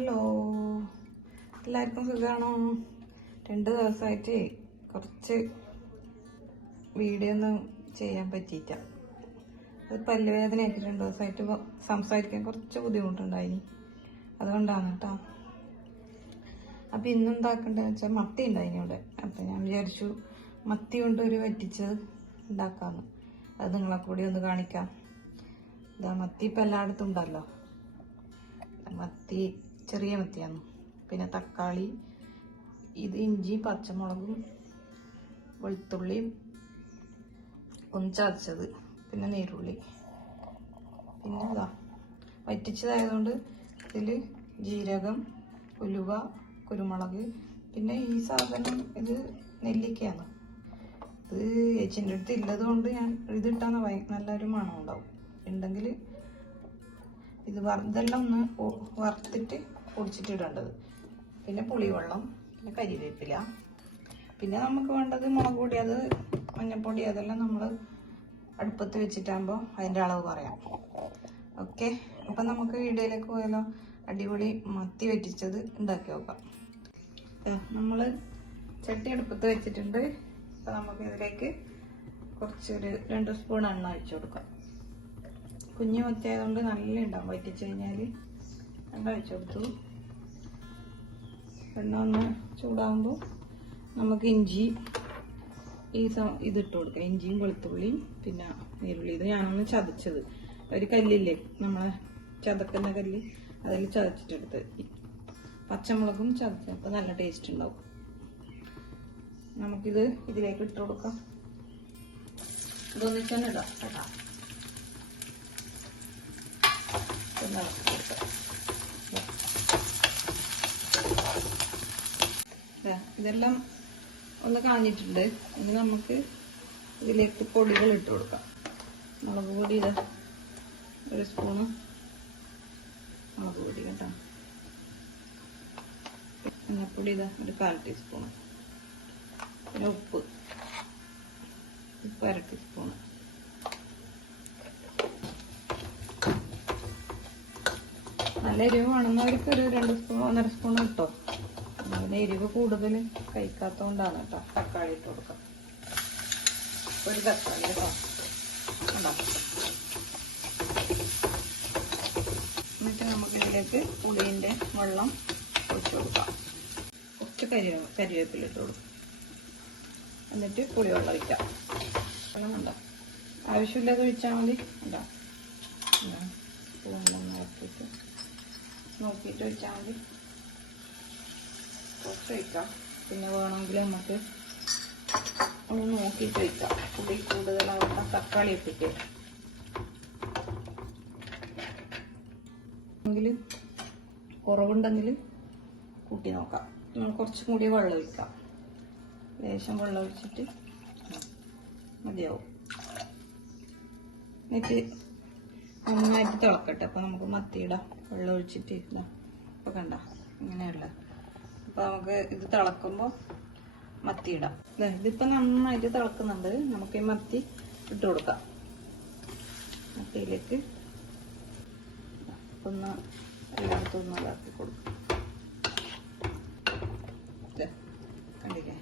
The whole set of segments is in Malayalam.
ഹലോ, എല്ലാവർക്കും സുഖമാണോ? 2 ദിവസമായിട്ട് കുറച്ച് വീഡിയോ ഒന്നും ചെയ്യാൻ പറ്റിയിട്ട. അത് പല്ലുവേദനയായിട്ട് 2 ദിവസമായിട്ട് സംസാരിക്കാൻ കുറച്ച് ബുദ്ധിമുട്ടുണ്ടായിനി. അതുകൊണ്ടാണ് കേട്ടോ. അപ്പം ഇന്നെന്താക്കണ്ടെന്ന് വെച്ചാൽ മത്തി ഉണ്ടായിനി ഇവിടെ. അപ്പം ഞാൻ വിചാരിച്ചു മത്തി കൊണ്ട് ഒരു വറ്റിച്ചത് ഉണ്ടാക്കാമെന്ന്. അത് നിങ്ങളെ കൂടി ഒന്ന് കാണിക്കാം. ഇതാ മത്തി ഇപ്പം എല്ലായിടത്തും ഉണ്ടല്ലോ. മത്തി ചെറിയ മത്തിയാണ്. പിന്നെ തക്കാളി, ഇത് ഇഞ്ചി, പച്ചമുളകും വെളുത്തുള്ളിയും ഒന്ന് ചതച്ചത്, പിന്നെ നീരുള്ളി, പിന്നെ ഇതാ വറ്റിച്ചതായതുകൊണ്ട് ഇതിൽ ജീരകം, ഉലുവ, കുരുമുളക്, പിന്നെ ഈ സാധനം ഇത് നെല്ലിക്കയാണ്. ഇത് ചേച്ചിൻ്റെ അടുത്ത് ഇല്ലത് കൊണ്ട് ഞാൻ ഇതിട്ടാൽ നല്ലൊരു മണം ഉണ്ടാവും. ഉണ്ടെങ്കിൽ ഇത് ഇതെല്ലാം ഒന്ന് വറുത്തിട്ട് പൊടിച്ചിട്ട് ഇടേണ്ടത്. പിന്നെ പുളിവെള്ളം, പിന്നെ കരിവേപ്പില, പിന്നെ നമുക്ക് വേണ്ടത് മുളക് പൊടി, അത് മഞ്ഞൾപ്പൊടി, അതെല്ലാം നമ്മൾ അടുപ്പത്ത് വെച്ചിട്ടാകുമ്പോൾ അതിൻ്റെ അളവ് പറയാം. ഓക്കെ, അപ്പം നമുക്ക് വീഡിയോയിലേക്ക് പോയാലോ. അടിപൊളി മത്തി വറ്റിച്ചത് ഉണ്ടാക്കി നോക്കാം. നമ്മൾ ചട്ടി അടുപ്പത്ത് വെച്ചിട്ടുണ്ട്. അപ്പം നമുക്ക് ഇതിലേക്ക് കുറച്ചൊരു 2 സ്പൂൺ എണ്ണ ഒഴിച്ചു കൊടുക്കാം. കുഞ്ഞു മത്തി ആയതുകൊണ്ട് നല്ല ഉണ്ടാവും. വറ്റിച്ച് കഴിഞ്ഞാൽ എണ്ണ ഒഴിച്ചു കൊടുത്തു. എണ്ണ ഒന്ന് ചൂടാകുമ്പോൾ നമുക്ക് ഇഞ്ചി ഇതിട്ട് കൊടുക്കാം. ഇഞ്ചിയും വെളുത്തുള്ളിയും പിന്നെ നീരുള്ളി. ഇത് ഞാനൊന്ന് ചതച്ചത്, ഒരു കല്ലില്ലേ നമ്മളെ ചതക്കുന്ന കല്ല്, അതിൽ ചതച്ചിട്ടെടുത്ത്. പച്ചമുളകും ചതച്ചത്, അപ്പോൾ നല്ല ടേസ്റ്റ് ഉണ്ടാവും. നമുക്കിത് ഇതിലേക്ക് ഇട്ട് കൊടുക്കാം. ഇതൊന്നിച്ചന്നെ ഇടാം കേട്ടോ. ഇതെല്ലാം ഒന്ന് കാഞ്ഞിട്ടുണ്ട്. ഇനി നമുക്ക് ഇതിലേക്ക് പൊടികൾ ഇട്ട് കൊടുക്കാം. മുളക് പൊടി ഇതാ 1 സ്പൂണ് മുളക് പൊടി കേട്ടോ. മഞ്ഞപ്പൊടി ഇതാ 1/4 ടീസ്പൂണ്. പിന്നെ ഉപ്പ് 1/2 ടീസ്പൂണ്. നല്ല എരിവ് വേണമെന്നവർക്ക് ഒരു 2 സ്പൂൺ 1.5 സ്പൂൺ ഇട്ടോ. അങ്ങനെ എരിവ് കൂടുതൽ കഴിക്കാത്തതുകൊണ്ടാണ് കേട്ടോ. തക്കാളി ഇട്ട് കൊടുക്കാം. 1 തക്കാളി കേട്ടോ. എന്നിട്ട് നമുക്ക് ഇതിലേക്ക് പുളിൻ്റെ വെള്ളം ഒഴിച്ചു കൊടുക്കാം. കുറച്ച് കരിവേപ്പില ഇട്ട് കൊടുക്കും. എന്നിട്ട് പുളിവെള്ളം ഒഴിക്കാം. വെള്ളം ഉണ്ടോ, ആവശ്യമില്ലാതെ ഒഴിച്ചാൽ മതി. ഉണ്ടോ, വെള്ളം നോക്കിയിട്ട് ഒഴിച്ചാൽ മതി. കുറച്ച് ഒഴിക്കാം. പിന്നെ വേണമെങ്കിൽ നമുക്ക് ഒന്ന് നോക്കിയിട്ട് ഒഴിക്കാം. പുളി കൂടുതലാവട്ടെ. തക്കാളി ഇട്ടിട്ട് കുറവുണ്ടെങ്കിൽ കൂട്ടി നോക്കാം. കുറച്ചും കൂടി വെള്ളം ഒഴിക്കാം. ലേശം വെള്ളം ഒഴിച്ചിട്ട് മതിയാവും. എന്നിട്ട് നന്നായിട്ട് തിളക്കട്ടെ. അപ്പം നമുക്ക് മത്തിയിട വെള്ളം ഒഴിച്ചിട്ട് ഇടാം. അപ്പം കണ്ട ഇങ്ങനെയുള്ള. അപ്പം നമുക്ക് ഇത് തിളക്കുമ്പോൾ മത്തി ഇടാം. ഇതിപ്പോൾ നന്നായിട്ട് തിളക്കുന്നുണ്ട്. നമുക്ക് ഈ മത്തി ഇട്ട് കൊടുക്കാം. മത്തിയിലേക്ക് ഒന്ന് എല്ലായിടത്തും ഒന്ന് ഇതാക്കി കൊടുക്കാം. കണ്ടില്ലേ,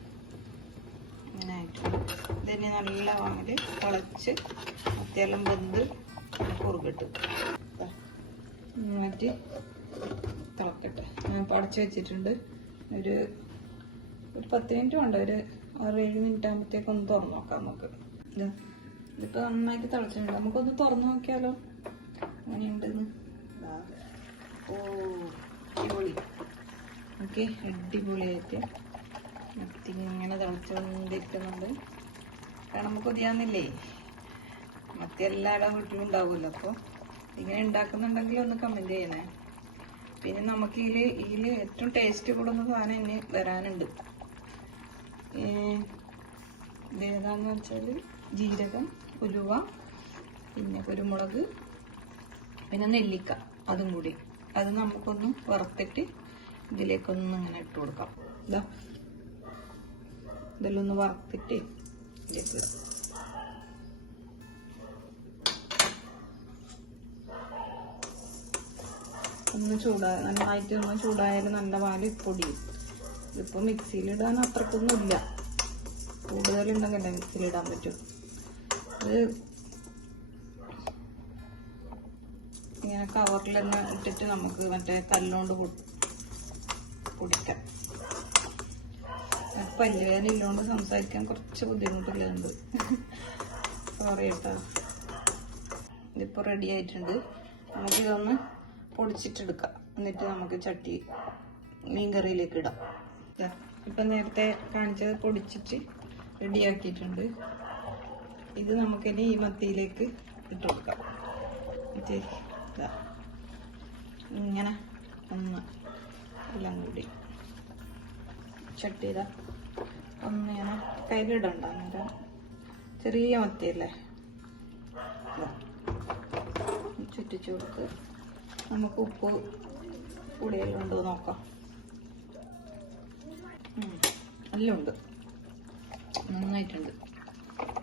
ഇങ്ങനെ ആയിട്ട് ഇതിനെ നല്ല വാങ്ങി തിളച്ച് മത്തിയെല്ലാം വെന്ത് കുറുകിട്ട് മാറ്റി തിളക്കട്ടെ. ഞാൻ പടച്ച് വെച്ചിട്ടുണ്ട്. ഒരു 10 മിനിറ്റ് വേണ്ട, ഒരു 6-7 മിനിറ്റ് ആകുമ്പോഴത്തേക്ക് ഒന്ന് തുറന്നു നോക്കാം നമുക്ക്. ഇതിപ്പോൾ നന്നായിട്ട് തിളച്ചിട്ടുണ്ട്. നമുക്കൊന്ന് തുറന്നു നോക്കിയാലോ അങ്ങനെയുണ്ടെന്ന്. ഓ, അടിപൊളി. ഓക്കെ, അടിപൊളിയായിട്ട് മത്തി ഇങ്ങനെ തിളച്ചുകൊണ്ടിരിക്കുന്നുണ്ട്. കാരണം നമുക്ക് കൊതിയാവുന്നില്ലേ? മത്തി എല്ലാവരുടെ വീട്ടിലും ഉണ്ടാവുമല്ലോ. അപ്പോൾ ഇങ്ങനെ ഉണ്ടാക്കുന്നുണ്ടെങ്കിൽ ഒന്ന് കമൻറ്റ് ചെയ്യണേ. പിന്നെ നമുക്ക് ഇതിൽ ഏറ്റവും ടേസ്റ്റ് കൂടുന്ന സാധനം ഇനി വരാനുണ്ട്. ഇതേതാന്ന് വെച്ചാൽ ജീരകം, ഉലുവ, പിന്നെ കുരുമുളക്, പിന്നെ നെല്ലിക്ക, അതും കൂടി. അത് നമുക്കൊന്ന് വറുത്തിട്ട് ഇതിലേക്കൊന്ന് ഇങ്ങനെ ഇട്ട് കൊടുക്കാം. ഇതെല്ലാം ഒന്ന് വറുത്തിട്ട് ഇതിലേക്ക് ഇടാം. നന്നായിട്ട് ഒന്ന് ചൂടായാലും നല്ല പാല് പൊടിയും. ഇതിപ്പോൾ മിക്സിയിലിടാൻ അത്രക്കൊന്നുമില്ല, കൂടുതലുണ്ടെങ്കിലേ മിക്സിയിലിടാൻ പറ്റും. ഇത് ഇങ്ങനെ കവറിലൊന്ന് ഇട്ടിട്ട് നമുക്ക് മറ്റേ കല്ലുകൊണ്ട് പൊടിക്കാം. പല്ലുവേദന ഇല്ലോണ്ട് സംസാരിക്കാൻ കുറച്ച് ബുദ്ധിമുട്ടില്ലുണ്ട്, സോറി കേട്ടോ. ഇതിപ്പോൾ റെഡി ആയിട്ടുണ്ട്. നമുക്കിതൊന്ന് പൊടിച്ചിട്ടെടുക്കാം. എന്നിട്ട് നമുക്ക് മീൻകറിയിലേക്ക് ഇടാം. ഇപ്പം നേരത്തെ കാണിച്ചത് പൊടിച്ചിട്ട് റെഡിയാക്കിയിട്ടുണ്ട്. ഇത് നമുക്കിനി ഈ മത്തിയിലേക്ക് ഇട്ട് കൊടുക്കാം. ഇങ്ങനെ ഒന്ന് എല്ലാം കൂടി ചട്ടിയില ഒന്നിങ്ങനെ കയ്യിലിടണ്ട. അന്നേരം ചെറിയ മത്തിയല്ലേ, ചുറ്റിച്ചു കൊടുത്ത് നമുക്ക് ഉപ്പ് കൂടിയെല്ലാം ഉണ്ടോ നോക്കാം. എല്ലാം ഉണ്ട്, നന്നായിട്ടുണ്ട്.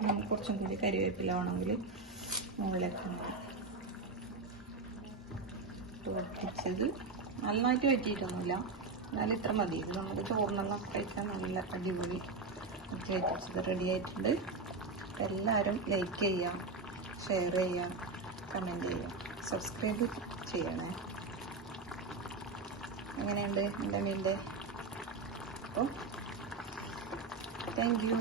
നമുക്ക് കുറച്ചും കൂടി കരിവേപ്പില വേണമെങ്കിൽ മുകളിലേക്ക് പൊട്ടിച്ചത് നന്നായിട്ട് വറ്റിയിട്ടൊന്നുമില്ല, എന്നാലും ഇത്ര മതി. ഇത് നമുക്ക് ചോറിനെല്ലാം കഴിക്കാൻ നല്ല അടിപൊളി വറ്റിച്ചത് റെഡി ആയിട്ടുണ്ട്. എല്ലാവരും ലൈക്ക് ചെയ്യാം, ഷെയർ ചെയ്യാം, കമൻറ്റ് ചെയ്യാം, സബ്സ്ക്രൈബ് ചെയ്യണേ. എങ്ങനെയുണ്ട് എൻ്റെ മീൻ്റെ? അപ്പോൾ താങ്ക് യു.